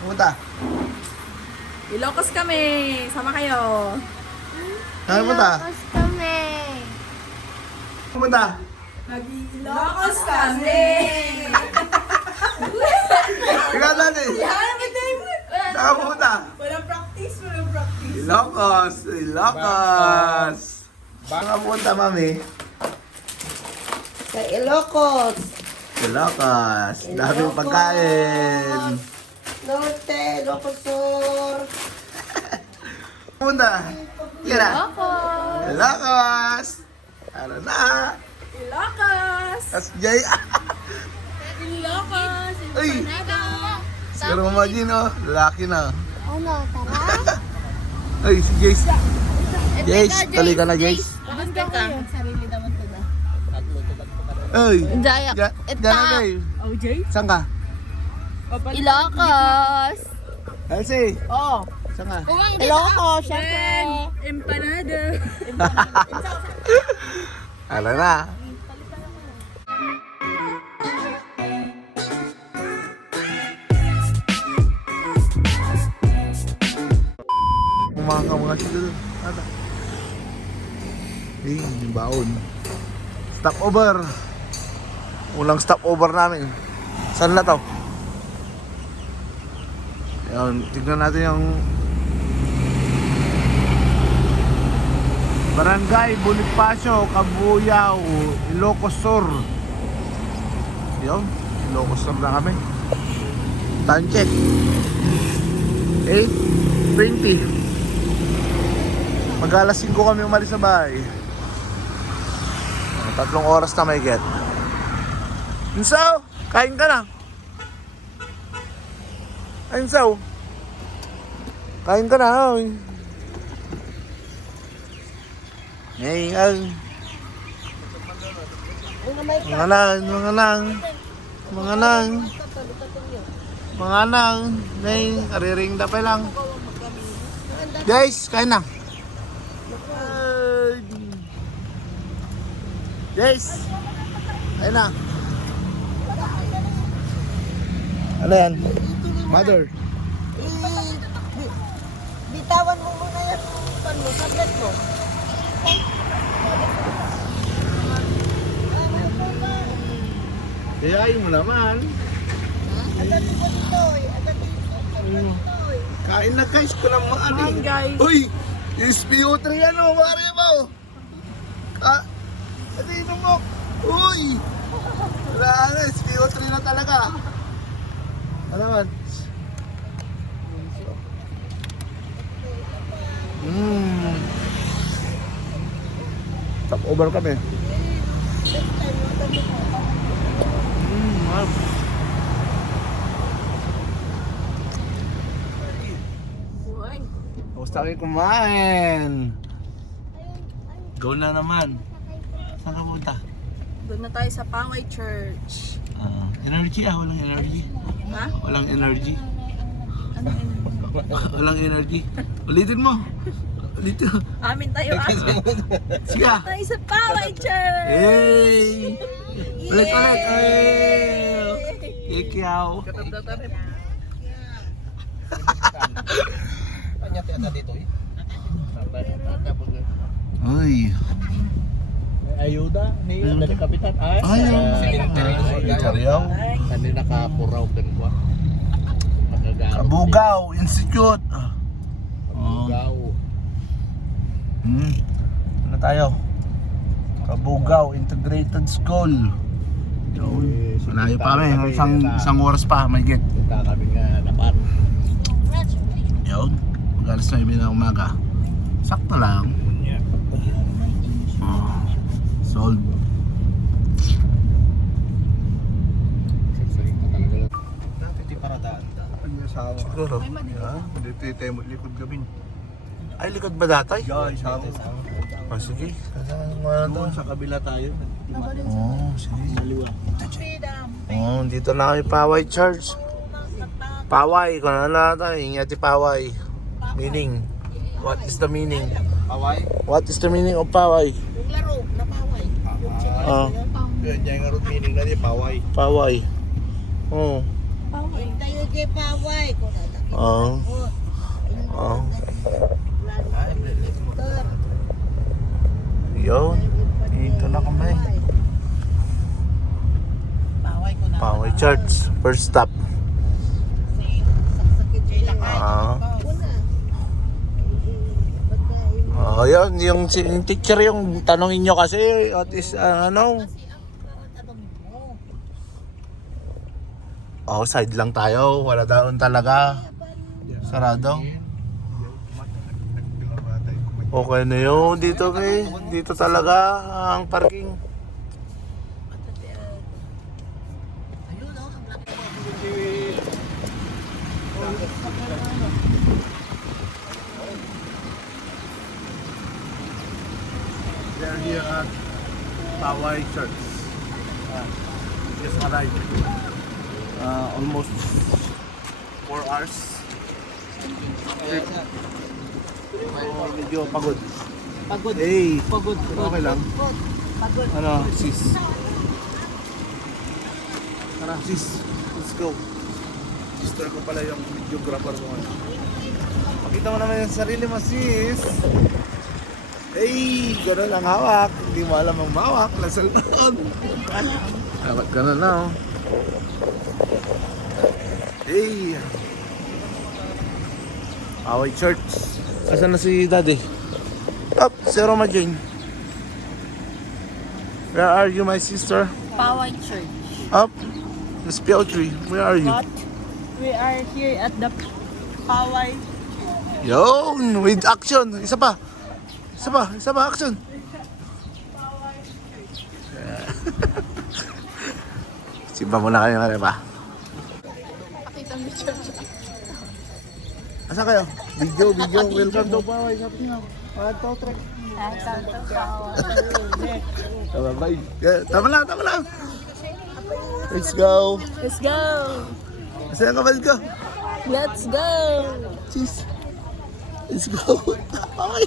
Pumunta. Ilocos kami. Sama kayo. Saan pumunta? Ilocos kami. Pumunta. Nag-Ilocos kami. Ikaw dati. Saan pumunta? Walang practice, walang practice. Ilocos. Ilocos. Saan pumunta, mami? Sa Ilocos. Ilocos. Daming pagkain. Norte, Ilocos Sur. Pumunta. Kira. Ilocos. Ilocos. Ano na? Ilocos. As Jay. Ilocos. Ay. Pero mama Jean, oh. Lalaki na. Ano, tara? Ay, si Jace. Jace, tuloy ka na, Jace. Basta ka. Sarili naman to na. Ay. Jaya. Diyan na, babe. Oh, Jay? Saan ka? Ilocos. Elsie. Oh. Saan ka? Ilocos, syempre. Empanada. Ala na. Kumaka mga sila doon. Ata. Yung baon. Stop over. Unang stop over namin. Saan na to? Yan, tignan natin yung Barangay Bonifacio, Cabuyao, Ilocos Sur. Yun, Ilocos Sur na kami. Time check 8:20. Mag-alas 5 kami umalis sa bahay. 3 oras na may get. Insaw, kain ka na. Ay, Insaw, kain ka na. Ngayon, mga nang, ngayon, kariring na pa lang. Guys, kain na. Guys, kain na. Ano yan? Mother. Bitawan mo muna yan. Tablet mo. Kayain mo naman. Kain na guys, ko lang maani. Kain, guys. Uy! SPO3 ano, mare mo! Ito mo! Uy! Wala na, SPO3 na talaga. Ano naman? Top over kami. Gusto kayo kumain. Go na naman. Saan ka punta? Doon na tayo sa Paway Church. Energy walang energy. Ha? Walang energy. Ano yun? Walang energy. Ulitin mo. Ulitin mo. Amin tayo. Sige. Tayo sa Paway Church. Yay! Ulit. Ay! Ikaw. Uy. Ayuda ni dari kapitan ay Karyaw. kanina nakapuraw kan ko. Kabugao Institute. Gaw. Ano tayo? Kabugao Integrated School. Malayo pa kami, isang oras pa may get. Kita kami nga dapat. Yun, mag-alas 9 na umaga. Sakto lang. Sold. Piti paradaan. Siguro. Yan, dito yung temot likod gabi. Ay, likod ba datay? Guys, Sige. doon sa kabila tayo. Sige. Daliwa. Dito na kami Paway Church. Paway, kung ano na tayo, ingati Paway. Meaning, what is the meaning? Paway. What is the meaning of Paway? Yung laro na Paway. Ah, Yan yung nga meaning na di paway. Paway. Oh. Paway Sige, paway. Kung nadakit Oo. ko. Oo. Yun. Dito na kami. Paway ko na. Paway Church. First stop. Saksakit sila. Yun. Yung teacher yung tanongin nyo kasi. What is, ano? Oh, side lang tayo. Wala daon talaga. Sarado. Okay na yun. Dito kay. Dito talaga ang parking. We are here at Paway Church. Just arrived. Almost 4 hours. Medyo pagod. Pagod. Hey, Pagod. okay lang. Pagod. Ano, sis? Tara, sis. Let's go. Sister ko pala yung videographer mo. Pakita mo naman yung sarili mo, sis. Hey, gano'n ang hawak. Hindi mo alam ang mawak. Lasal noon. Hawak gano'n na, oh. Hey! Paway Church. Asan na si Daddy? Up, si Roma Jane. Where are you, my sister? Paway Church. Up, Miss Piotri. Where are you? But we are here at the Paway. Yun, with action. Isa pa. Isa pa, action. Simba muna kayo nga ba? Pakita mo church. Asa kayo? Video. Welcome to Paway. Sabi niyo. Pagkaw trek. Bye. Tama lang. Let's go. Let's go! Asa yung kapal ko? Let's go! Cheese. Let's go. Paway.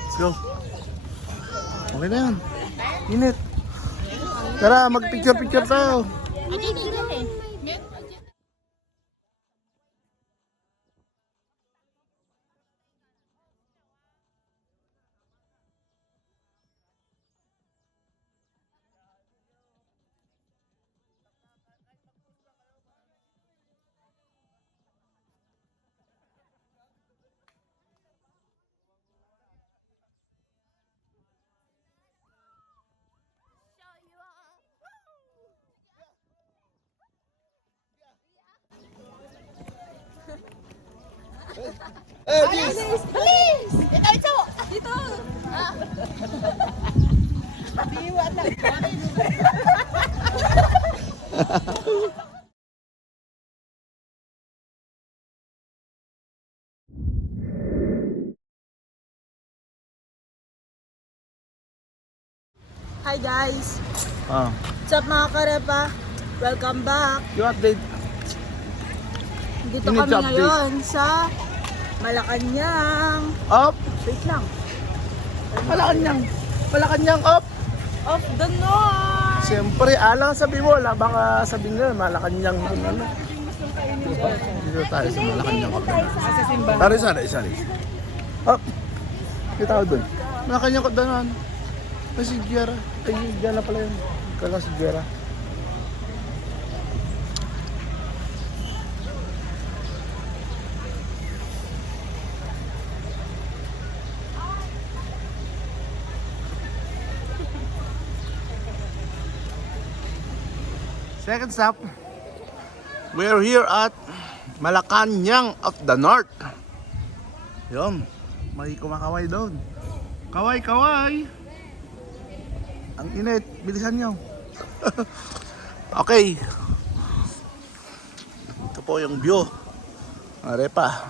Let's go. Okay na yan. Init. Tara, mag-picture tayo. Hi guys! Ah, What's up mga karepa? Welcome back! yung update. Dito You need kami to update. ngayon sa Malacanang. Up. Wait lang. Malacanang up. Of the North! Siyempre, alang sabi mo, wala baka sabihin nila, Malacanang ano. Dito tayo sa Malacanang up. Sa simbahan. Sorry. Up. Kita ko dun. Malacanang up danan. Ay, si Giara. Ay, Giara pala yun. Kala si Giara. Second stop, we're here at Malacanang of the North. Yun, may kumakaway doon. Kaway! Ang init, bilisan nyo. Okay. Ito po yung view. Arepa,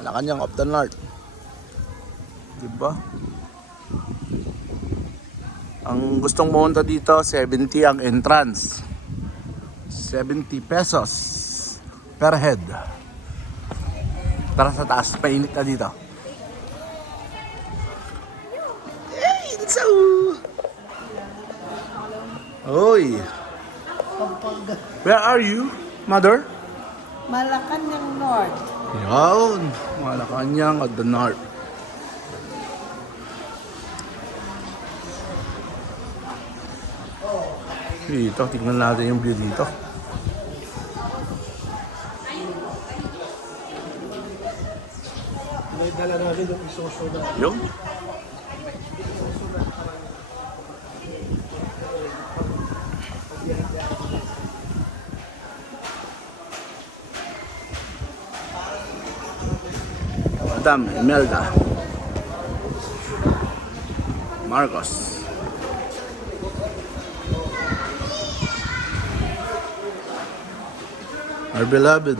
Malacanang of the North. Diba? Ang gustong pumunta dito, 70 ang entrance. 70 pesos per head. Tara sa taas, painit na dito. Hey, so! Hoy! Pampanga. Where are you, mother? Malacanang North. Yan, Malacanang at the north. Dito, tignan natin yung view dito. May dala namin yung isoso na. Yung? Madam Imelda Marcos. Our beloved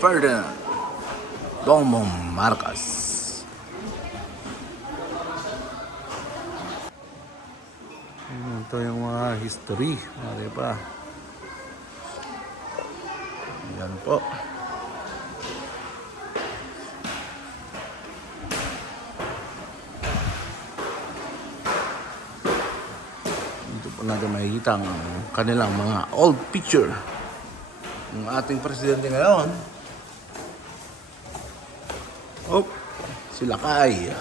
Ferdinand Bongbong Marcos. Ito yung mga history. Mali pa. Yan po. Dito po natin makikita ang kanilang mga old picture. Ng ating presidente ngayon. Oh, sila Kay.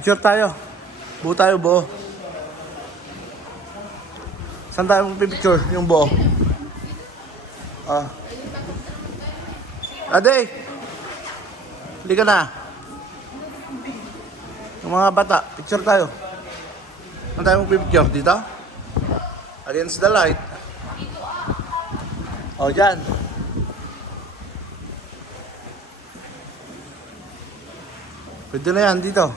Picture tayo. Buo tayo, buo. Saan tayo magpipicture? Yung buo. Ah. Ade! Hindi ka na. Yung mga bata, picture tayo. Saan tayo magpipicture? Dito? Against the light. O, dyan. Pwede na yan, dito.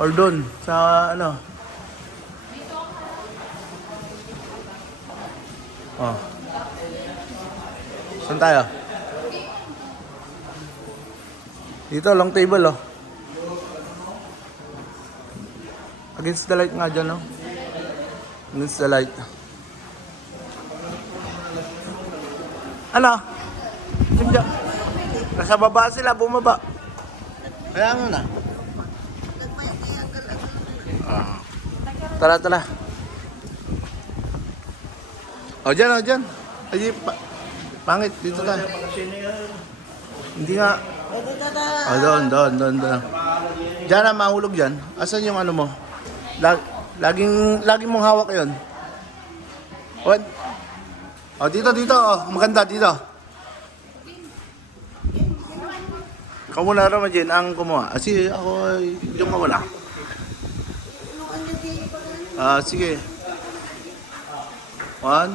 Or doon, sa ano. Oh. Saan tayo? Dito, long table, oh. Against the light nga dyan, oh. Against the light. Ano? Diyan. Nasa baba sila, bumaba. Kaya mo na. Tara, tara. O, dyan, o, dyan. Ay, pangit. Dito tayo. Hindi nga. O, doon. Dyan na, mahulog dyan. Asan yung ano mo? Laging mong hawak yun. O, dito. O, maganda, dito. Ikaw muna naman dyan, ang kumuha. Kasi ako, yung mawala. Sige. 1,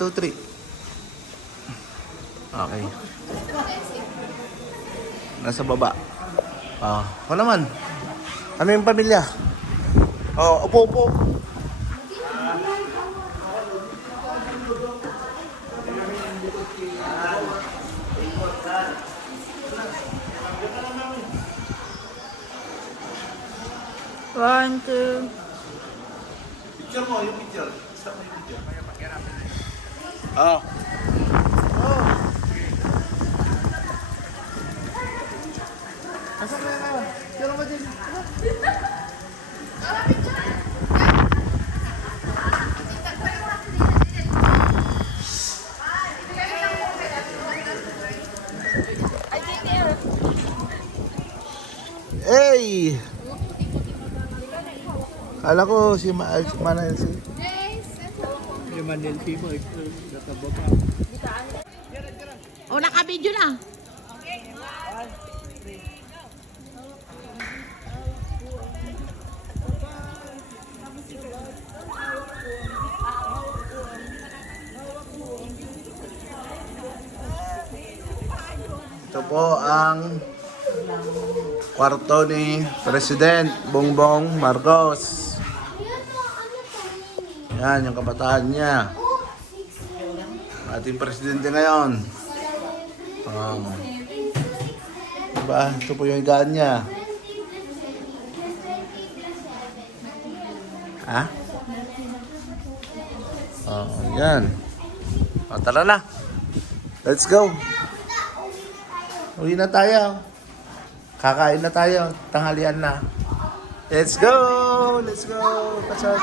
2, 3. Okay. Nasa baba. Ako naman. Ano yung pamilya? Upo. One, two. Picture mo, yung picture. Stop mo yung picture. Asa ka na? Picture mo din. Hey! Kala ko si Manel si. Yung Manel mo, nataba pa. O, naka-video na. Ito po ang kwarto ni President Bongbong Marcos. Yan, yung kabataan niya. Ating presidente ngayon. Diba? Ito po yung higaan niya. Ha? Yan. Tara na. Let's go. Uwi na tayo. Kakain na tayo. Tanghalian na. Let's go! Let's go! Pasok.